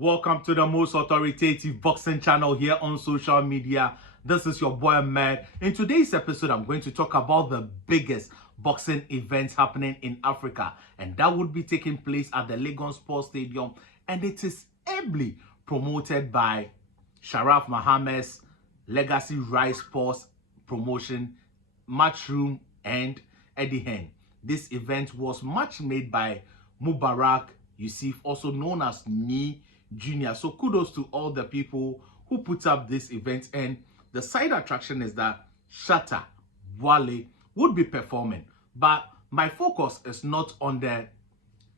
Welcome to the most authoritative boxing channel here on social media. This is your boy Ahmed. In today's episode, I'm going to talk about the biggest boxing events happening in Africa, and that would be taking place at the Lagos Sports Stadium, and it is ably promoted by Sharaf Mohammed's Legacy Rise Sports Promotion, Matchroom, and Eddie Hen. This event was much made by Mubarak Yusuf, also known as Ni Jr. So kudos to all the people who put up this event. And the side attraction is that Shatta, Wale would be performing. But my focus is not on the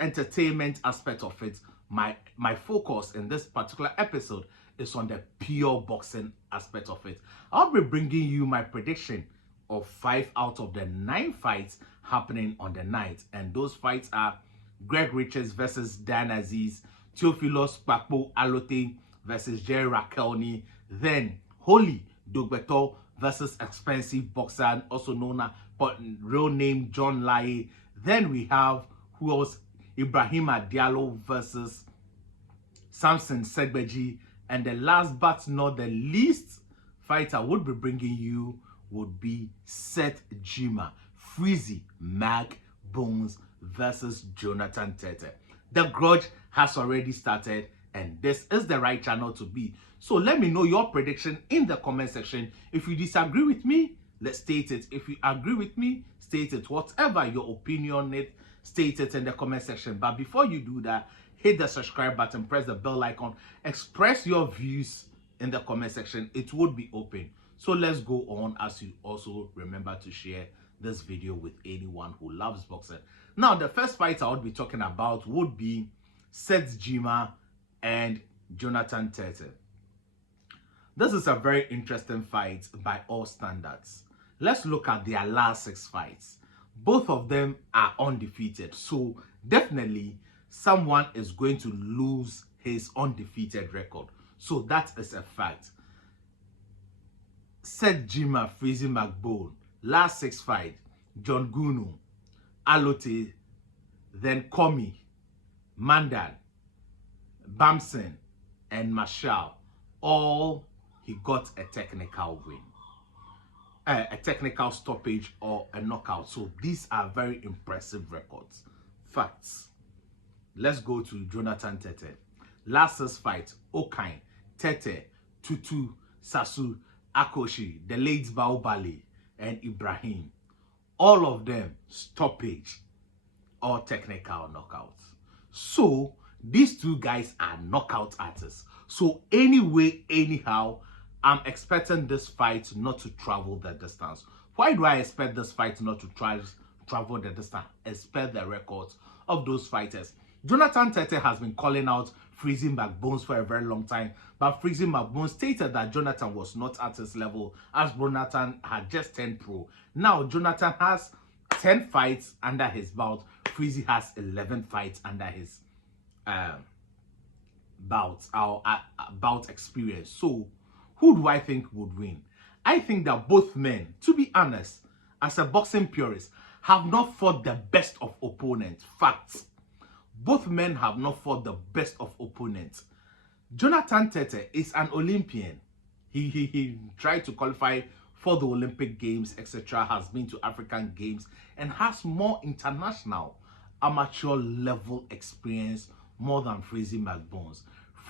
entertainment aspect of it. My focus in this particular episode is on the pure boxing aspect of it. I'll be bringing you my prediction of 5 out of the 9 fights happening on the night. And those fights are Greg Richards versus Dan Azeez, Theophilus Pakpo Allotey versus Jerry Rakelny, then Holy Dogbeto versus Expensive Boxer, also known as real name John Lai. Then we have who else? Ibrahima Diallo versus Samson Segbeji, and the last but not the least fight I would be bringing you would be Seth Jima, Freezy Macbones versus Jonathan Tete. The grudge has already started, and this is the right channel to be. So let me know your prediction in the comment section. If you disagree with me, let's state it. If you agree with me, state it. Whatever your opinion is, state it in the comment section. But before you do that, hit the subscribe button, press the bell icon, express your views in the comment section. It would be open. So let's go on, as you also remember to share this video with anyone who loves boxing. Now, the first fight I would be talking about would be Seth Jima and Jonathan Tete. This is a very interesting fight by all standards. Let's look at their last 6 fights. Both of them are undefeated, so definitely someone is going to lose his undefeated record. So that is a fact. Seth Jima, Freezy Macbone, last 6 fights, John Gunu, Allotey, then Komi, Mandan, Bamson, and Marshall. All he got a technical win, a technical stoppage or a knockout. So these are very impressive records. Facts. Let's go to Jonathan Tete. Last 6 fights, Okain, Tete, Tutu, Sasu, Akoshi, the late Baobali, and Ibrahim. All of them stoppage or technical knockouts. So these 2 guys are knockout artists. So anyway, anyhow, I'm expecting this fight not to travel the distance. Why do I expect this fight not to travel the distance? Expect the records of those fighters. Jonathan Tete has been calling out Freezy Macbones for a very long time, but Freezy Macbones stated that Jonathan was not at his level, as Jonathan had just turned pro. Now Jonathan has 10 fights under his belt. Freezy has 11 fights under his bout experience. So who do I think would win? I think that both men, to be honest, as a boxing purist, have not fought the best of opponents. Facts. Both men have not fought the best of opponents. Jonathan Tete is an Olympian. He tried to qualify for the Olympic Games, etc., has been to African Games, and has more international amateur level experience more than Freezy Macbones.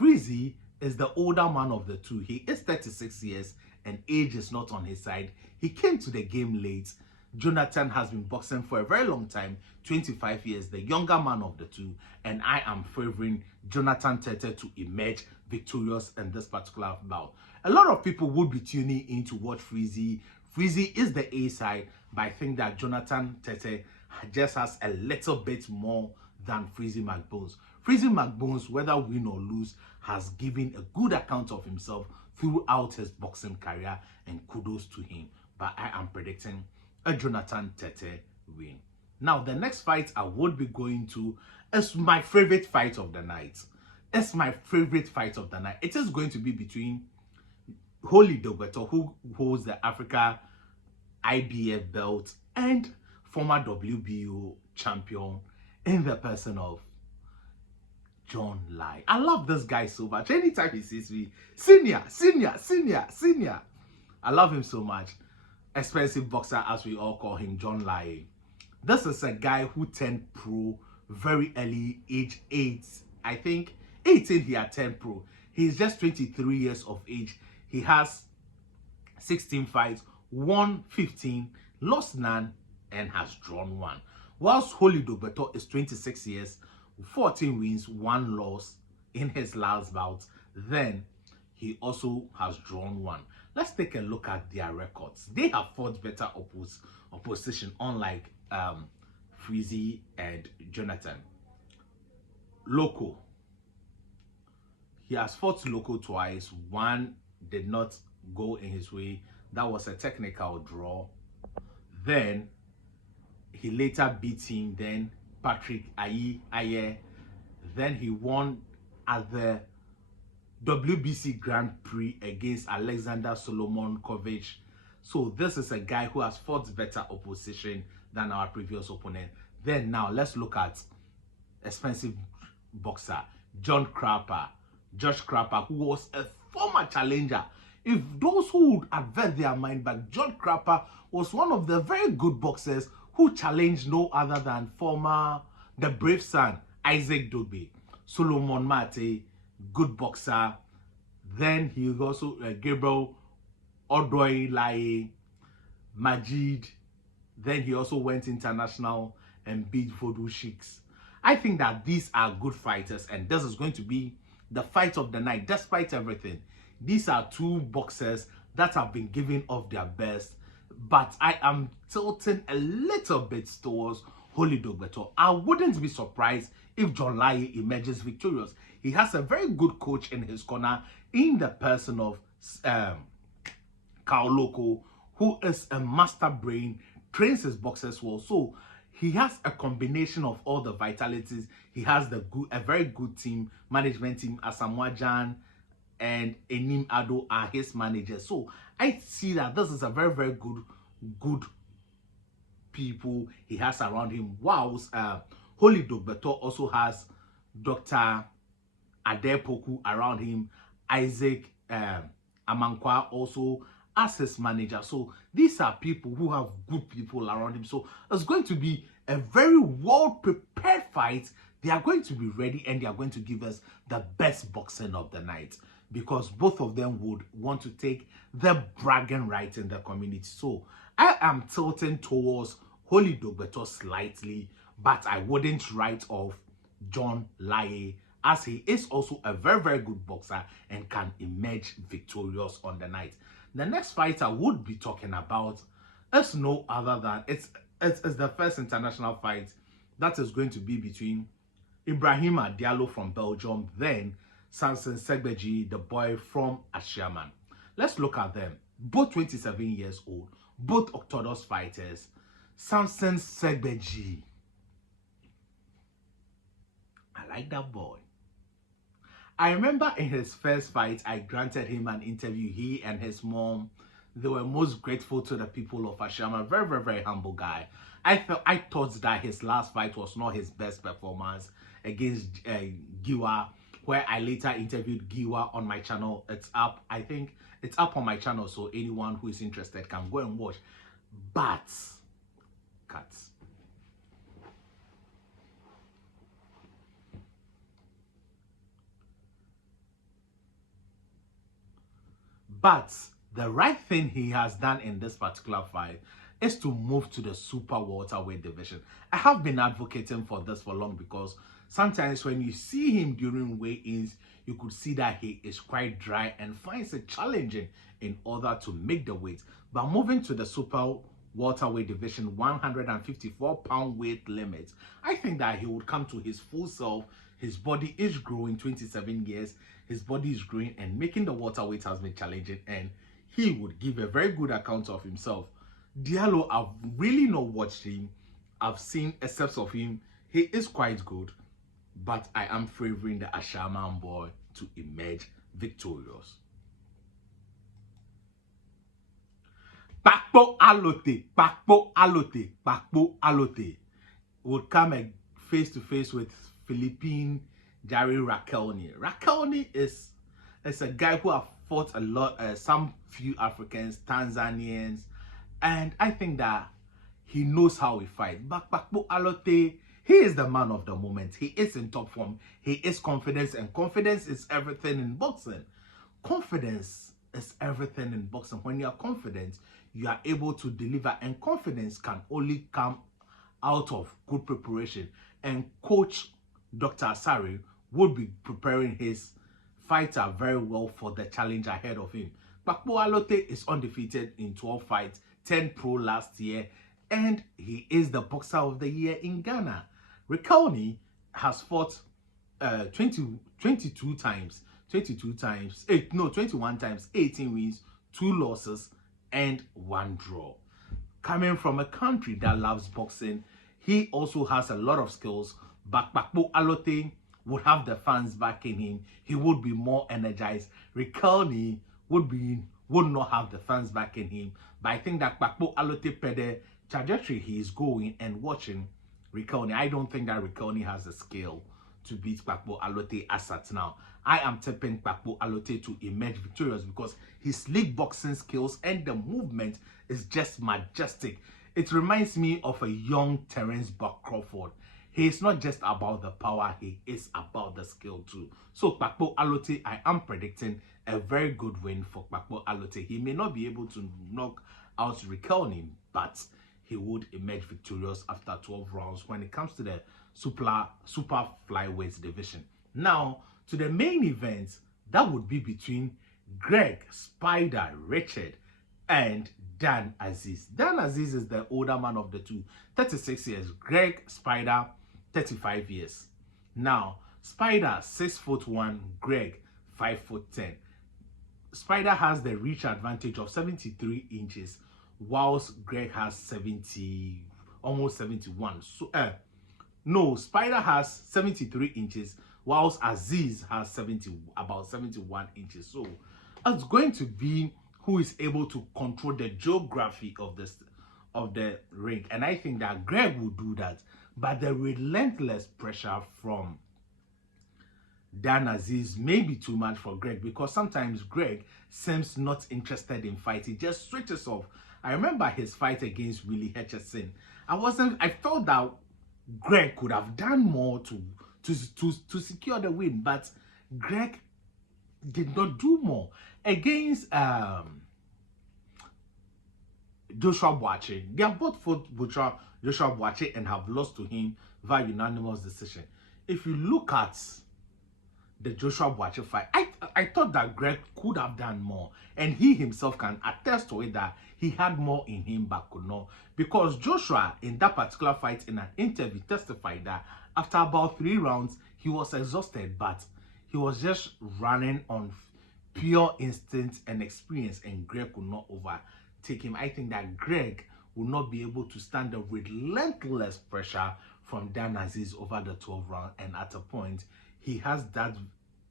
Freezy is the older man of the 2. He is 36 years and age is not on his side. He came to the game late. Jonathan has been boxing for a very long time, 25 years, the younger man of the 2, and I am favoring Jonathan Tete to emerge victorious in this particular bout. A lot of people would be tuning in to watch Freezy. Freezy is the A side, but I think that Jonathan Tete just has a little bit more than Freezy Macbones. Freezy Macbones, whether win or lose, has given a good account of himself throughout his boxing career, and kudos to him. But I am predicting a Jonathan Tete win. Now, the next fight I would be going to is my favorite fight of the night. It's my favorite fight of the night. It is going to be between Holy Dogbeto, who holds the Africa IBF belt, and former WBO champion in the person of John Lai. I love this guy so much. Anytime he sees me, senior. I love him so much. Expensive boxer, as we all call him, John Lai. This is a guy who turned pro very early, age 8. I think 18 he had turned pro. He's just 23 years of age. He has 16 fights, won 15, lost none, and has drawn 1. Whilst Holy Dobeto is 26 years, 14 wins, 1 loss in his last bout. Then he also has drawn 1. Let's take a look at their records. They have fought better opposition, unlike Freezy and Jonathan. Loco. He has fought Loco twice. 1 did not go in his way. That was a technical draw. Then he later beat him. Then Patrick Aye. Then he won at the WBC Grand Prix against Alexander Solomonkovic. So this is a guy who has fought better opposition than our previous opponent. Then now let's look at expensive boxer Josh Crapper, who was a former challenger. If those who would advert their mind back, Josh Crapper was one of the very good boxers who challenged no other than the brave son Isaac Dogbe, Solomon Mate, good boxer. Then he was also Gabriel Odoi Lai, Majid. Then he also went international and beat Voodoo Sheiks. I think that these are good fighters, and this is going to be the fight of the night. Despite everything, these are 2 boxers that have been giving off their best, but I am tilting a little bit towards Holy Dobeto. I wouldn't be surprised if John Lai emerges victorious. He has a very good coach in his corner in the person of Kao Loco, who is a master brain, trains his boxers well. So he has a combination of all the vitalities. He has a very good team, management team. Asamoah Gyan and Enim Ado are his managers. So I see that this is a very, very good people he has around him. Whilst Holy Dobeto also has Dr. Adepoku around him, Isaac Amankwa also as his manager. So these are people who have good people around him. So it's going to be a very well prepared fight. They are going to be ready, and they are going to give us the best boxing of the night, because both of them would want to take the bragging right in the community. So I am tilting towards Holy Dobeto slightly, but I wouldn't write off John Lai, as he is also a very, very good boxer and can emerge victorious on the night. The next fight I would be talking about is no other than it's the first international fight that is going to be between Ibrahima Diallo from Belgium, then Samson Segbeji, the boy from Ashiaman. Let's look at them. Both 27 years old, both orthodox fighters. Samson Segbeji, I like that boy. I remember in his first fight, I granted him an interview. He and his mom, they were most grateful to the people of Ashiaman. Very, very, very humble guy. I thought that his last fight was not his best performance against Giwa, where I later interviewed Giwa on my channel. It's up. I think it's up on my channel, so anyone who is interested can go and watch. But cuts. But the right thing he has done in this particular fight is to move to the super welterweight division. I have been advocating for this for long, because sometimes when you see him during weigh-ins, you could see that he is quite dry and finds it challenging in order to make the weight. But moving to the super welterweight division, 154-pound weight limit, I think that he would come to his full self. His body is growing, 27 years. His body is growing, and making the welterweight has been challenging, and he would give a very good account of himself. Diallo, I've really not watched him. I've seen excerpts of him. He is quite good, but I am favoring the Ashiaman boy to emerge victorious. Allotey would come face to face with Philippine Jerry Rakelny. Rakelny is a guy who have fought a lot, some few Africans, Tanzanians, and I think that he knows how he fights. But Allotey, he is the man of the moment. He is in top form. He is confident, and confidence is everything in boxing. Confidence is everything in boxing. When you are confident, you are able to deliver, and confidence can only come out of good preparation. And coach Dr. Asari would be preparing his fighter very well for the challenge ahead of him. Kpakpo Allotey is undefeated in 12 fights, 10 pro last year, and he is the boxer of the year in Ghana. Rakelny has fought 21 times, 18 wins, 2 losses, and 1 draw. Coming from a country that loves boxing, he also has a lot of skills, but Kpakpo Allotey would have the fans backing him. He would be more energized. Rakelny would not have the fans backing him. But I think that Kpakpo Allotey, per the trajectory he is going and watching Rakelny, I don't think that Rakelny has the skill to beat Kpakpo Allotey as at now. I am tipping Kpakpo Allotey to emerge victorious because his league boxing skills and the movement is just majestic. It reminds me of a young Terence Buck Crawford. He is not just about the power, he is about the skill too. So Kpakpo Allotey, I am predicting a very good win for Kpakpo Allotey. He may not be able to knock out Rakelny, but he would emerge victorious after 12 rounds when it comes to the super flyweight division. Now, to the main event, that would be between Greg Spider Richard and Dan Azeez. Dan Azeez is the older man of the two, 36 years. Greg Spider, 35 years. Now, Spider 6'1", Greg 5'10". Spider has the reach advantage of 73 inches, whilst Greg has 70, almost 71. So, no, Spider has 73 inches, whilst Azeez has about 71 inches. So, it's going to be who is able to control the geography of the ring, and I think that Greg will do that. But the relentless pressure from Dan Azeez may be too much for Greg, because sometimes Greg seems not interested in fighting, just switches off. I remember his fight against Willie Hutchison. I felt that Greg could have done more to secure the win, but Greg did not do more against Joshua Boache. They have both fought Joshua Boache and have lost to him via unanimous decision. If you look at the Joshua Boache fight, I thought that Greg could have done more, and he himself can attest to it that he had more in him but could not, because Joshua in that particular fight in an interview testified that after about 3 rounds he was exhausted, but he was just running on pure instinct and experience, and Greg could not overtake him. I think that Greg will not be able to stand the relentless pressure from Dan Azeez over the 12 rounds, and at a point he has that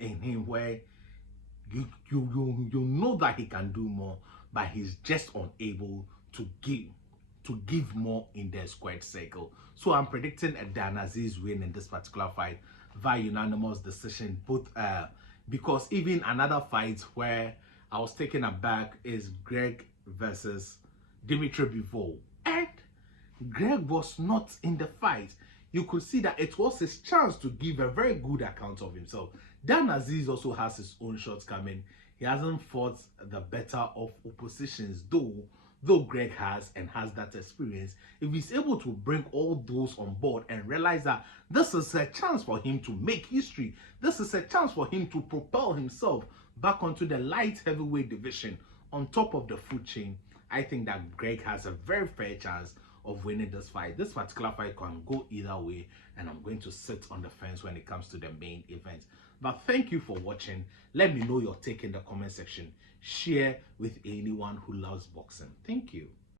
in him where you know that he can do more, but he's just unable to give more in the squared circle. So I'm predicting a Dan Azeez win in this particular fight via unanimous decision, both because even another fight where I was taken aback is Greg versus Dimitri Bivol, and Greg was not in the fight. You could see that it was his chance to give a very good account of himself. Dan Azeez also has his own shortcoming. He hasn't fought the better of oppositions, though Greg has and has that experience. If he's able to bring all those on board and realize that this is a chance for him to make history, this is a chance for him to propel himself back onto the light heavyweight division on top of the food chain, I think that Greg has a very fair chance of winning this fight. This particular fight can go either way, and I'm going to sit on the fence when it comes to the main event. But thank you for watching. Let me know your take in the comment section. Share with anyone who loves boxing. Thank you.